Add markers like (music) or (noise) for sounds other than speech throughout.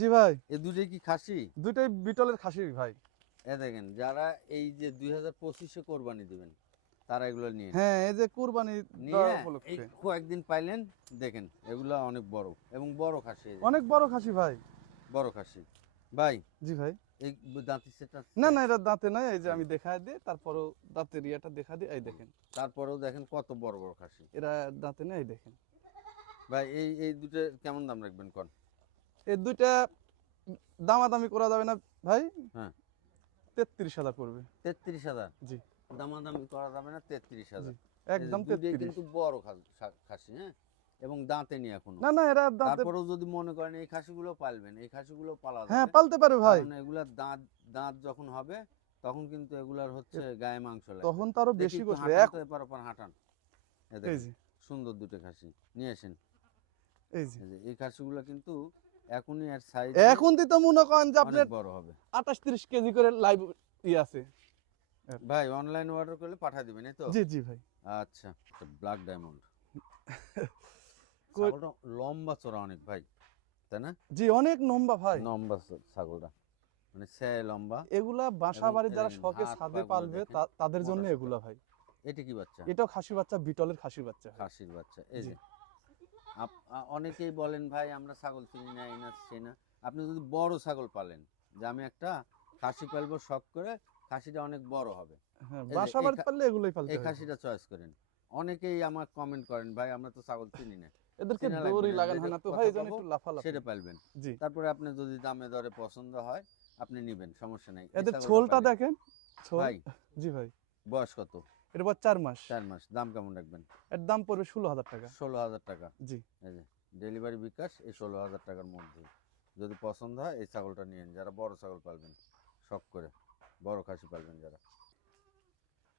জি ভাই। এ দুটোই কি খাসি? দুইটাই বিটলের খাসি ভাই। এ দেখেন যারা এই যে দুই হাজার পঁচিশে কোরবানি দিবেন তারা এগুলো নিয়ে হ্যাঁ এই যে কুরবানি এই কয়েকদিন পাইলেন দেখেন এগুলা অনেক বড় এবং বড় খাসি অনেক বড় খাসি ভাই। বড় খাসি। ভাই জি ভাই। এই দাঁতি সেটা না না এটা দাঁতে নাই এই যে আমি দেখায় দিই তারপরেও দাঁতের ইয়েটা দেখা দিই এই দেখেন। তারপরেও দেখেন কত বড় বড় খাসি। এরা দাঁতে নেই এই দেখেন। ভাই এই এই দুটো কেমন দাম রাখবেন কোন? এই দুইটা দামাদামি করা যাবে না ভাই। হ্যাঁ। তেত্রিশ হাজার পড়বে। তেত্রিশ হাজার? জি। দামাদামি করা যাবে না তেত্রিশ হাজার। একদম কিন্তু বড় খাসি হ্যাঁ? এবং দাঁতে নিয়ে এখনও। না না এরা দাঁতে তারপরেও যদি মনে করেন এই খাসিগুলো পালবেন এই খাসিগুলো পালা হ্যাঁ পালতে পারে ভাই। এগুলার দাঁত দাঁত যখন হবে তখন কিন্তু এগুলার হচ্ছে গায়ে মাংস লাগে। তখন তো আরও বেশি করবে হাঁটান এক- এপার ওপার হাঁটান। এই যে। সুন্দর দুটো খাসি। নিয়ে আসেন। এই যে এই খাসিগুলো কিন্তু এখনই এর সাইজ এখন তো মনে করেন যে আপনার বড় হবে। আঠাশ তিরিশ কেজি করে লাইভ ই আছে। ভাই অনলাইন অর্ডার করলে পাঠিয়ে দিবেন এই তো? জি জি ভাই। আচ্ছা ব্ল্যাক (laughs) ডায়মন্ড লম্বা চড়া অনেক ভাই তাই না? জি অনেক লম্বা ভাই। লম্বা ছাগলটা। মানে সে লম্বা। এগুলা বাসা এবং বাড়ি যারা শখে ছাদে পালবে তাদের জন্য এগুলা ভাই। এটা কি বাচ্চা? এটাও খাসি বাচ্চা বিটলের খাসি বাচ্চা। খাসির বাচ্চা এই যে। অনেকেই বলেন ভাই আমরা ছাগল চিনি না এই না না। আপনি যদি বড় ছাগল পালেন যে আমি একটা খাসি পালবো শখ করে খাসিটা অনেক বড় হবে। হ্যাঁ এই পাললে এগুলোই পালতে খাসিটা চয়েস করেন। অনেকেই আমার কমেন্ট করেন ভাই আমরা তো ছাগল চিনি না। এদেরকে চেনা লাগবে দৌড়ি না, লাগান হয় না তো ভাই এই একটু লাফালাফি। সেটা পালবেন। তারপরে আপনি যদি দামে দরে পছন্দ হয় আপনি নিবেন সমস্যা নাই। এদের ছোলটা দেখেন ছোল জি ভাই। বয়স কত? এটা বয়স চার মাস। চার মাস দাম কেমন রাখবেন? এর দাম পড়বে ষোলো হাজার টাকা। ষোলো হাজার টাকা। জি। ডেলিভারি বিকাশ এই ষোলো হাজার টাকার মধ্যে। যদি পছন্দ হয় এই ছাগলটা নিয়েন যারা বড় ছাগল পালবেন শখ করে বড় খাসি পালবেন যারা।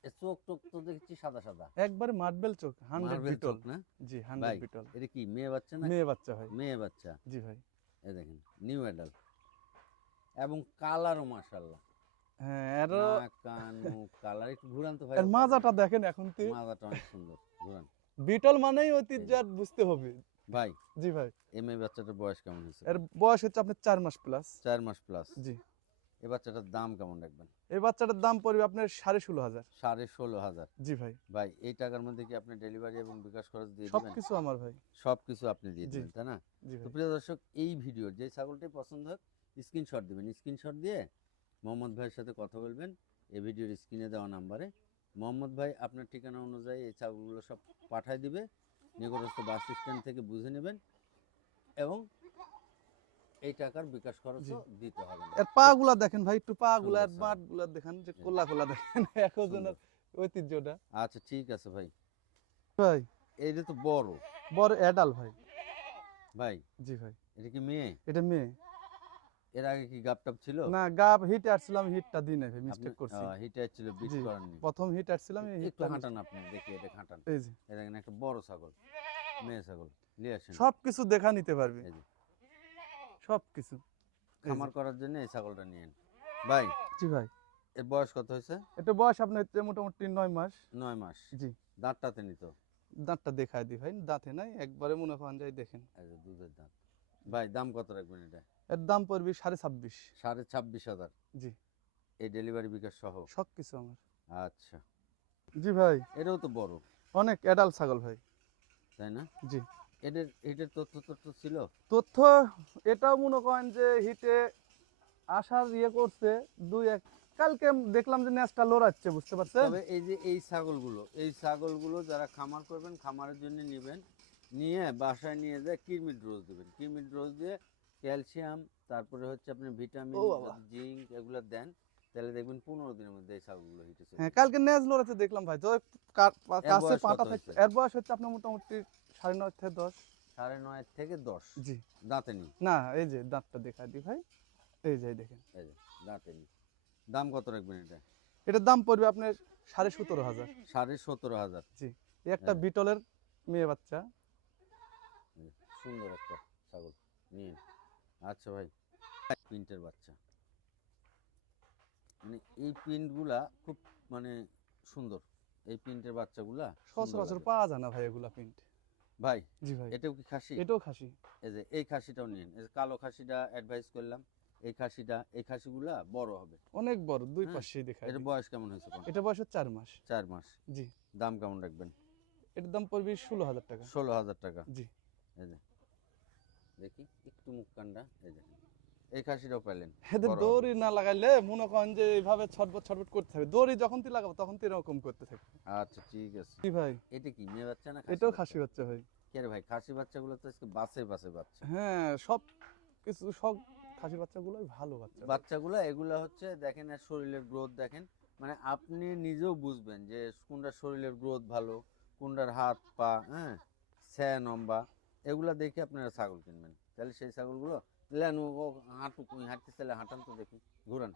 এ চোখ টোক তো দেখছি সাদা সাদা। একবারে মার্বেল চোখ হান্ড্রেড বিটল। না? জি হান্ড্রেড বিটল। এটা কি মেয়ে বাচ্চা না? মেয়ে বাচ্চা ভাই। মেয়ে বাচ্চা। জি ভাই। এই দেখেন নিউ অ্যাডাল এবং কালারও মাশাল্লাহ হ্যাঁ এর কান কালার একটু ঘুরান তো ভাই এর মাজাটা দেখেন এখন তো। মাজাটা অনেক সুন্দর ঘুরান। বিটল মানেই ঐতিহ্য আর বুঝতে হবে। ভাই জি ভাই। এই বাচ্চাটার বয়স কেমন হয়েছে? এর বয়স হচ্ছে আপনার চার মাস প্লাস চার মাস প্লাস জি। এই বাচ্চাটার দাম কেমন রাখবেন? এই বাচ্চাটার দাম পড়বে আপনার সাড়ে ষোলো হাজার। সাড়ে ষোলো হাজার। জি ভাই। ভাই এই টাকার মধ্যে কি আপনি ডেলিভারি এবং বিকাশ খরচ দিয়ে সব কিছু আমার ভাই। সব কিছু আপনি দিয়ে দিবেন তাই না? তো প্রিয় দর্শক এই ভিডিওর যে ছাগলটাই পছন্দ হয় স্ক্রিনশট দিবেন। স্ক্রিনশট দিয়ে মোহাম্মদ ভাইয়ের সাথে কথা বলবেন এ ভিডিওর স্ক্রিনে দেওয়া নাম্বারে। মোহাম্মদ ভাই আপনার ঠিকানা অনুযায়ী এই ছাগলগুলো সব পাঠায় দিবে নিকটস্থ বাস স্ট্যান্ড থেকে বুঝে নেবেন এবং এই টাকার বিকাশ খরচও দিতে হবে এর পা গুলা দেখেন ভাই একটু পা গুলা সুন্দর মাঠগুলা দেখেন যে কোলা কোলা দেখেন (laughs) এখন সুন্দর। ঐতিহ্যটা। আচ্ছা ঠিক আছে ভাই। ভাই। এইটা তো বড়। বড় অ্যাডাল ভাই। ভাই। জি ভাই। এটা কি মেয়ে? এটা মেয়ে। এর আগে কি গাপটাপ ছিল? না গাব হিট আসছিলাম হিটটা দিই ভাই মিস্টেক করছি। ছিল বিট। করেননি প্রথম হিট আসছিলাম একটু হিটটা হাঁটান আপনি দেখি এটা হাঁটান। এই যে। দেখেন একটা বড় ছাগল মেয়ে ছাগল নিয়ে আসেন। সব কিছু দেখা নিতে পারবে। এই যে। সব কিছু খামার করার জন্য এই ছাগলটা নিয়েন ভাই জি ভাই। এর বয়স কত হয়েছে? এটা বয়স আপনার হচ্ছে মোটামুটি নয় মাস। নয় মাস। জি। দাঁতটাতে নিত। দাঁতটা দেখায় দি ভাই দাঁতে নাই একবারে মনে করেন যাই দেখেন দুধের দাঁত। ভাই দাম কত রাখবেন এটা? এর দাম পড়বে সাড়ে ছাব্বিশ। সাড়ে ছাব্বিশ হাজার? জি। এই ডেলিভারি বিকাশ সহ? সব কিছু আমার। আচ্ছা। জি ভাই। এটাও তো বড়। অনেক অ্যাডাল ছাগল ভাই। তাই না? জি। এদের এটার তথ্য তথ্য ছিল? তথ্য এটাও মনে করেন যে হিটে আসার ইয়ে করছে দুই এক কালকে দেখলাম যে ন্যাসটা লড়াচ্ছে বুঝতে পারছেন? তবে এই যে এই ছাগলগুলো এই ছাগলগুলো যারা খামার করবেন খামারের জন্য নেবেন নিয়ে বাসায় নিয়ে যায় কিরমিট রোজ দেবেন। কিরমিট রোজ দিয়ে ক্যালসিয়াম তারপরে হচ্ছে আপনি ভিটামিন। জিঙ্ক এগুলো দেন তাহলে দেখবেন পনেরো দিনের মধ্যে এই ছাগলগুলো হিটে চলে হ্যাঁ কালকে ন্যাস লড়াচ্ছে দেখলাম ভাই তো কাছে পাটা কত এর বয়স হচ্ছে আপনার মোটামুটি সাড়ে নয় থেকে দশ। সাড়ে নয় থেকে দশ। জি। দাঁতে নি না এই যে দাঁতটা দেখা দি ভাই এই যে দেখেন। এই যে দাঁতে নি দাম কত রাখবেন এটা? এটার দাম পড়বে আপনার সাড়ে সতেরো হাজার। সাড়ে সতেরো হাজার। এই একটা হ্যাঁ। বিটলের মেয়ে বাচ্চা যে, সুন্দর একটা ছাগল। নিন। আচ্ছা ভাই প্রিন্টের বাচ্চা। মানে এই প্রিন্টগুলা খুব মানে সুন্দর। এই প্রিন্টের বাচ্চাগুলা সচরাচর। পাওয়া যায় না ভাই এগুলা প্রিন্ট ভাই জি ভাই। এটাও কি খাসি? এটাও খাসি। এই যে এই খাসিটাও নিন। এই যে কালো খাসিটা অ্যাডভাইস করলাম। এই খাসিটা এই খাসিগুলা বড় হবে। অনেক বড় দুই পাশে পাশেই দেখা এটা বয়স কেমন হয়েছে? এটা বয়স চার মাস। চার মাস। জি। দাম কেমন রাখবেন? এটার দাম পড়বে ষোলো হাজার টাকা। ষোলো হাজার টাকা। জি। এই যে। দেখি একটু মুখ কান্ডা এই দেখেন। এই খাসিটাও পেলেন। এদের দড়ি না লাগাইলে মনে করেন যে এইভাবে ছটবট ছটবট করতে হবে। দড়ি যখন তুই লাগাবো তখন তুই এরকম করতে থাকবে। আচ্ছা ঠিক আছে। কি ভাই? এটা কি মেয়ে বাচ্চা না এটাও খাসি বাচ্চা ভাই। কে রে ভাই খাসি বাচ্চাগুলো তো আজকে বাসে বাসে বাচ্চা। হ্যাঁ সব কিছু সব খাসি বাচ্চাগুলোই ভালো বাচ্চা। বাচ্চাগুলো এগুলা হচ্ছে দেখেন এর শরীরের গ্রোথ দেখেন। মানে আপনি নিজেও বুঝবেন যে কোনটার শরীরের গ্রোথ ভালো কোনটার হাত পা হ্যাঁ স্যা লম্বা। এগুলা দেখে আপনারা ছাগল কিনবেন। তাহলে সেই ছাগলগুলো লেন ও হাঁটতে চাইলে হাঁটান তো দেখি ঘুরান।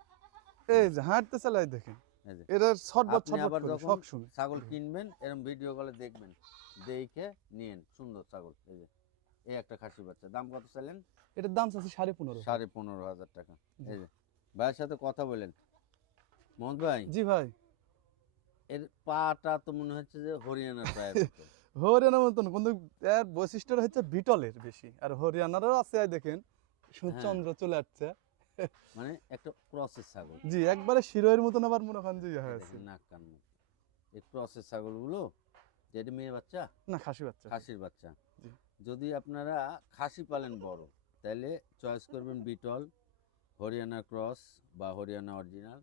এই যে হাঁটতে চালাই দেখেন। এই ছটবট ছটবট সব শুনে। ছাগল কিনবেন এরকম ভিডিও কলে দেখবেন। দেখে নিয়েন সুন্দর ছাগল। এই যে এই একটা খাসি বাচ্চা। দাম কত চাইলেন? এটার দাম আছে সাড়ে পনেরো। সাড়ে পনেরো হাজার টাকা। এই যে ভাইয়ের সাথে কথা বলেন। মোহন ভাই জি ভাই। এর পাটা তো মনে হচ্ছে যে হরিয়ানার প্রায় হরিয়ানার মতন কিন্তু এর বৈশিষ্ট্যটা হচ্ছে বিটলের বেশি। আর হরিয়ানারও আছে দেখেন সু- হ্যাঁ। চলে আসছে। মানে একটা প্রসেস ছাগল। জি একবারে শিরোয়ের মতন আবার মনে করেন যে ইয়ে হয়েছে। নাক কান এই প্রসেস ছাগলগুলো যেটা মেয়ে বাচ্চা? না খাসি বাচ্চা। খাসির বাচ্চা। যদি আপনারা খাসি পালেন বড় তাহলে চয়েস করবেন বিটল হরিয়ানা ক্রস বা হরিয়ানা অরিজিনাল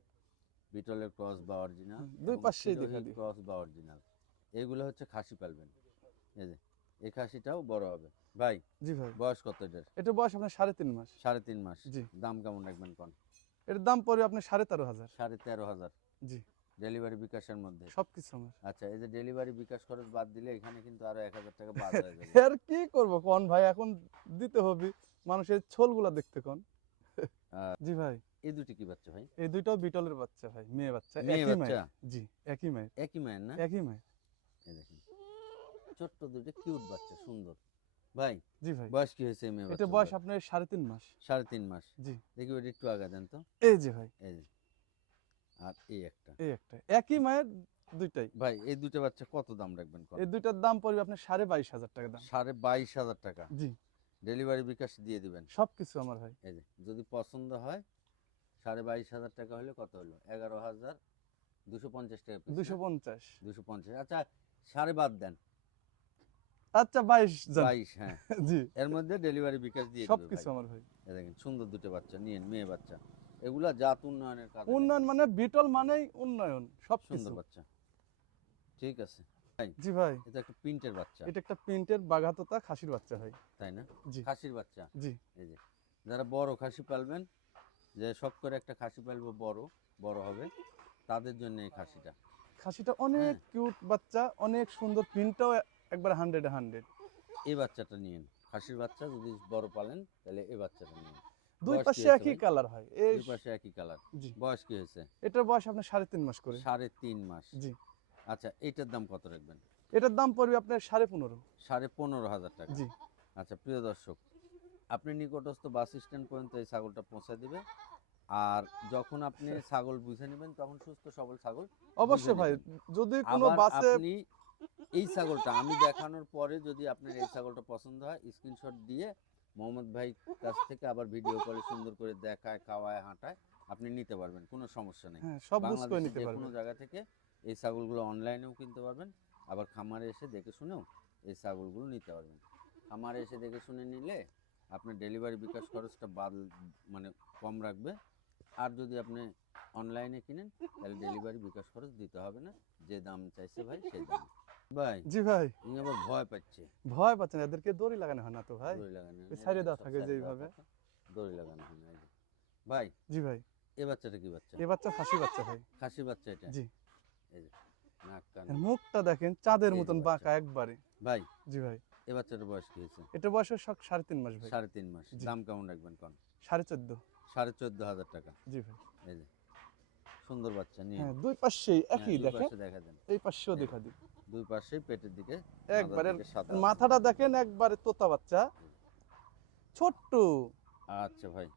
বিটলের ক্রস বা অরিজিনাল দুই দিই। ক্রস বা অরিজিনাল এগুলো হচ্ছে খাসি পালবেন। এই যে এই খাসিটাও বড় হবে। ভাই জি ভাই। বয়স কত এটার? এটা বয়স আপনার সাড়ে তিন মাস। সাড়ে তিন মাস। জি। দাম কেমন রাখবেন কোন? এর দাম পড়বে আপনার সাড়ে তেরো হাজার। সাড়ে তেরো হাজার। জি। ডেলিভারি বিকাশের মধ্যে? সবকিছু আমার। আচ্ছা এই যে ডেলিভারি বিকাশ খরচ বাদ দিলে এখানে কিন্তু আরও এক হাজার টাকা বাদ হয়ে যাবে। (laughs) আর কি করব কোন ভাই? এখন দিতে হবে। মানুষের ছোলগুলা দেখতে কোন? জি ভাই। এই দুটি কি বাচ্চা ভাই? এই দুইটাও বিটলের বাচ্চা ভাই মেয়ে বাচ্চা। একই? মায়ের। জি একই মায়ের। একই মায়ের না? একই মায়ের। এই দেখেন। ছোট্ট দুটো কিউট বাচ্চা সুন্দর। ভাই জি ভাই। বয়স কি হয়েছে মেয়ে এটা বয়স আপনার সাড়ে তিন মাস। সাড়ে তিন মাস। জি। দেখি ওটা একটু আগা দেন তো। এই যে ভাই। এই যে। আর এই একটা। এই একটা। একই মায়ের দুইটাই। ভাই এই দুটো বাচ্চা কত দাম রাখবেন এই দুইটার দাম পড়বে আপনার সাড়ে বাইশ হাজার টাকা দাম। সাড়ে বাইশ হাজার টাকা। জি। ডেলিভারি বিকাশ দিয়ে দিবেন। সবকিছু আমার ভাই। এই যে যদি পছন্দ হয় সাড়ে বাইশ হাজার টাকা হলে কত হলো? এগারো হাজার দুশো পঞ্চাশ টাকা দুশো পঞ্চাশ। দুশো পঞ্চাশ। আচ্ছা সাড়ে বাদ দেন। আচ্ছা বাইশ জন। বাইশ হ্যাঁ। (laughs) জি। এর মধ্যে ডেলিভারি বিকাশ দিয়ে সবকিছু আমার ভাই। দেখেন সুন্দর দুটো বাচ্চা নিয়েন মেয়ে বাচ্চা। এগুলা জাত উন্নয়নের কাজ। উন্নয়ন মানে বিটল মানেই উন্নয়ন সবকিছু। সুন্দর বাচ্চা। ঠিক আছে। জি ভাই। এটা একটা প্রিন্টের বাচ্চা। এটা একটা প্রিন্টের বাঘাতোতা খাসির বাচ্চা ভাই। তাই না? জি। খাসির বাচ্চা। জি। এই যে যারা বড় খাসি পালবেন যে শখ করে একটা খাসি পালবো বড় বড় হবে তাদের জন্য এই খাসিটা। খাসিটা অনেক হ্যাঁ। কিউট বাচ্চা অনেক সুন্দর প্রিন্টটাও একবার হান্ড্রেড হান্ড্রেড এই বাচ্চাটা নিয়েন। খাসির বাচ্চা যদি বড় পালেন তাহলে এই বাচ্চাটা নিয়েন। দুই পাশে একই কালার হয়। এই দুই পাশে একই কালার জি। বয়স কি হয়েছে? এটার বয়স আপনার সাড়ে তিন মাস করে। সাড়ে তিন মাস। জি। আচ্ছা এইটার দাম কত রাখবেন? এটার দাম পড়বে আপনার সাড়ে পনেরো। সাড়ে পনেরো হাজার টাকা। জি। আচ্ছা প্রিয় দর্শক আপনি নিকটস্থ বাস স্ট্যান্ড পর্যন্ত এই ছাগলটা পৌঁছে দিবে। আর যখন আপনি ছাগল বুঝে নেবেন তখন সুস্থ সবল ছাগল অবশ্যই ভাই যদি কোনো বাসে আপনি এই ছাগলটা আমি দেখানোর পরে যদি আপনার এই ছাগলটা পছন্দ হয় স্ক্রিনশট দিয়ে মোহাম্মদ ভাই কাছ থেকে আবার ভিডিও করে সুন্দর করে দেখায় খাওয়ায় হাঁটায় আপনি নিতে পারবেন কোনো সমস্যা নেই। হ্যাঁ সব বাংলাদেশের নিতে যে পারবে কোনো জায়গা থেকে এই ছাগলগুলো অনলাইনেও কিনতে পারবেন আবার খামারে এসে দেখে শুনেও এই ছাগলগুলো নিতে পারবেন। খামারে এসে দেখে শুনে নিলে আপনার ডেলিভারি বিকাশ খরচটা বাদ মানে কম রাখবে। আর যদি আপনি অনলাইনে কিনেন তাহলে ডেলিভারি বিকাশ খরচ দিতে হবে না যে দাম চাইছে ভাই সেই দাম। ভাই জি ভাই। আবার ভয় পাচ্ছে। ভয় পাচ্ছেন এদেরকে দড়ি লাগানো হয় না তো ভাই? দড়ি লাগানো না, সাইডে দেওয়া থাকে যেইভাবে। দড়ি লাগানো হয় না ভাই জি ভাই। এ বাচ্চাটা কি বাচ্চা? এ বাচ্চা খাসি বাচ্চা ভাই। খাসি বাচ্চা এটা? জি। এই যে মুখটা দেখেন চাঁদের মতন বাঁকা একবারে। ভাই জি ভাই। এ বাচ্চাটার বয়স কি হয়েছে? এটা বয়স সক- সাড়ে তিন মাস ভাই। সাড়ে তিন মাস। দাম কেমন রাখবেন কোন? সাড়ে চোদ্দ। সাড়ে চোদ্দ হাজার টাকা। জি ভাই। এই যে সুন্দর বাচ্চা নিয়ে হ্যাঁ দুই হ্যাঁ, একই দুই দেখেন। দেখা দেন। এই পাশেও হ্যাঁ। দেখা দিই। দুই পাশে পেটের দিকে একবারে মাথাটা দেখেন একবারে তোতা বাচ্চা। ছোট্ট। আচ্ছা ভাই।